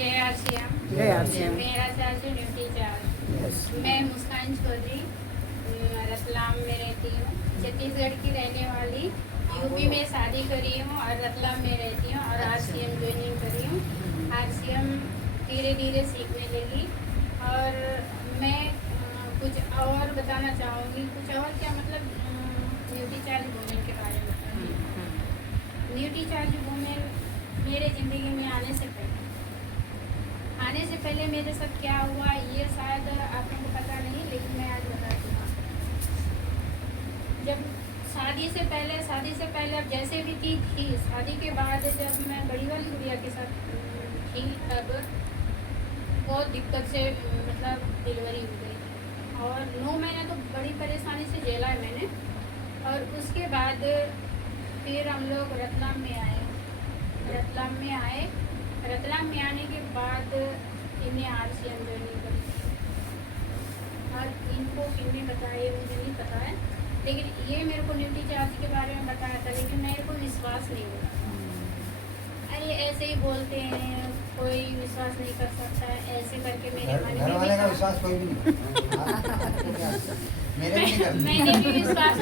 जय आरसीएम। जय आरसीएम। मेरा चार्ज है ड्यूटी चार्ज। मैं मुस्कान चौधरी रतलाम में रहती हूँ, छत्तीसगढ़ की रहने वाली। यूपी में शादी करी हूँ और रतलाम में रहती हूँ और आरसीएम ज्वाइनिंग करी हूँ। आरसीएम धीरे धीरे सीखने लगी और मैं कुछ और बताना चाहूँगी। कुछ और क्या मतलब ड्यूटी चार्ज वूमेन के बारे में बताऊँगी। ड्यूटी चार्ज वूमेन मेरे ज़िंदगी में आने से पहले मेरे साथ क्या हुआ ये शायद आप लोगों को पता नहीं, लेकिन मैं आज बताती हूँ। जब शादी से पहले अब जैसे भी थी शादी के बाद जब मैं बड़ी वाली गुड़िया के साथ थी तब बहुत दिक्कत से मतलब डिलीवरी हो गई और 9 महीने तो बड़ी परेशानी से झेला है मैंने। और उसके बाद फिर हम लोग रतलाम में आए। रतलाम में आने के बाद इन्हें आरसीएम ज्वाइनिंग करी और इनको किन्ने बताया मुझे नहीं पता है, लेकिन ये मेरे को ड्यूटी चार्ज के बारे में बताया था, लेकिन मेरे को विश्वास नहीं हुआ। अरे ऐसे ही बोलते हैं, कोई विश्वास नहीं कर सकता है, ऐसे करके मेरे मन में वाले का विश्वास कोई भी नहीं मैंने भी विश्वास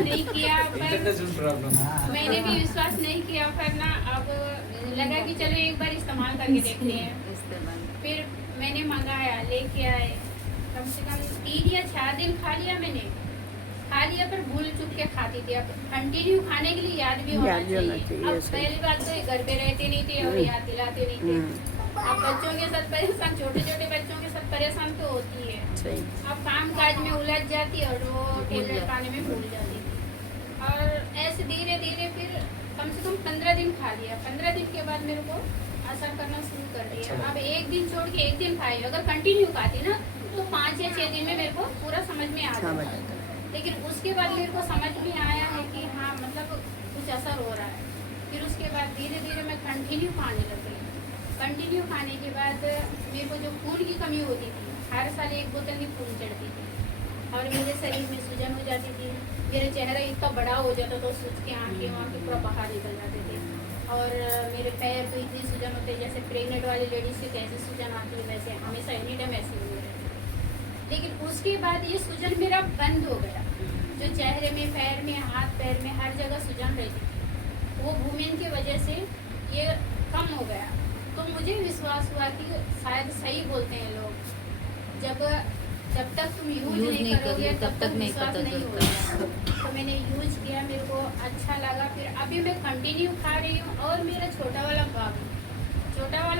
नहीं किया पर ना अब लगा कि चलो एक बार इस्तेमाल करके देखते हैं। फिर मैंने मंगाया, लेके आए, कम से कम 3 या 4 दिन खा लिया मैंने। पर भूल चुक के खाती थी। अब कंटिन्यू खाने के लिए याद भी होना चाहिए। अब पहली बात तो घर पे रहते नहीं थे और याद दिलाते नहीं थे। अब बच्चों के साथ परेशान, छोटे बच्चों के साथ परेशान तो होती है। अब काम काज में उलझ जाती है और वो टेबलेट खाने में भूल जाती थी। और ऐसे धीरे धीरे फिर कम से कम 15 दिन खा लिया। 15 दिन के बाद मेरे को असर करना शुरू कर दिया। अब एक दिन छोड़ के एक दिन खाई, अगर कंटिन्यू खाती ना तो 5 या 6 दिन में मेरे को पूरा समझ में आ जाता। लेकिन उसके बाद मेरे को समझ में आया है कि हाँ मतलब कुछ असर हो रहा है। फिर उसके बाद धीरे धीरे मैं कंटिन्यू खाने लग गई। कंटिन्यू खाने के बाद मेरे को जो खून की कमी होती थी, हर साल 1 बोतल की खून चढ़ती थी और मेरे शरीर में सूजन हो जाती थी। मेरा चेहरा इतना बड़ा हो जाता तो सूज के आँखें पूरा बाहर निकल जाते थे। और मेरे पैर तो इतनी सूजन होते जैसे प्रेग्नेंट वाली लेडीज से कैसे सूजन आती है, वैसे हमेशा एनी टाइम ऐसे ही रहती। लेकिन उसके बाद ये सूजन मेरा बंद हो गया। जो चेहरे में, पैर में, हाथ पैर में हर जगह सूजन रहती थी, वो वूमेन की वजह से ये कम हो गया। तो मुझे विश्वास हुआ कि शायद सही बोलते हैं लोग, जब तक तुम यूज नहीं करोगे तब तक विश्वास नहीं होगा। तो मैंने यूज किया, मेरे को अच्छा लगा। फिर अभी मैं कंटिन्यू खा रही हूँ। और मेरा छोटा वाला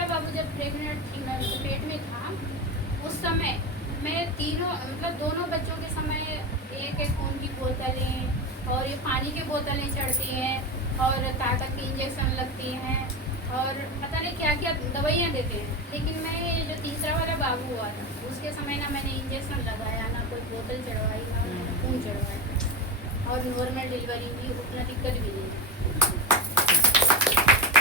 बाबू जब प्रेग्नेंट थी, मैं तो पेट में था, उस समय मैं दोनों बच्चों के समय एक खून की बोतलें और ये पानी की बोतलें चढ़ती हैं और ताकत की इंजेक्शन लगती हैं और पता नहीं क्या क्या दवाइयाँ देते हैं। लेकिन मैं जो तीसरा वाला बाबू हुआ था उसके समय ना मैंने इंजेक्शन लगाया, ना कोई बोतल चढ़वाई, ना खून चढ़वाया और नॉर्मल डिलीवरी हुई, उतना दिक्कत भी नहीं।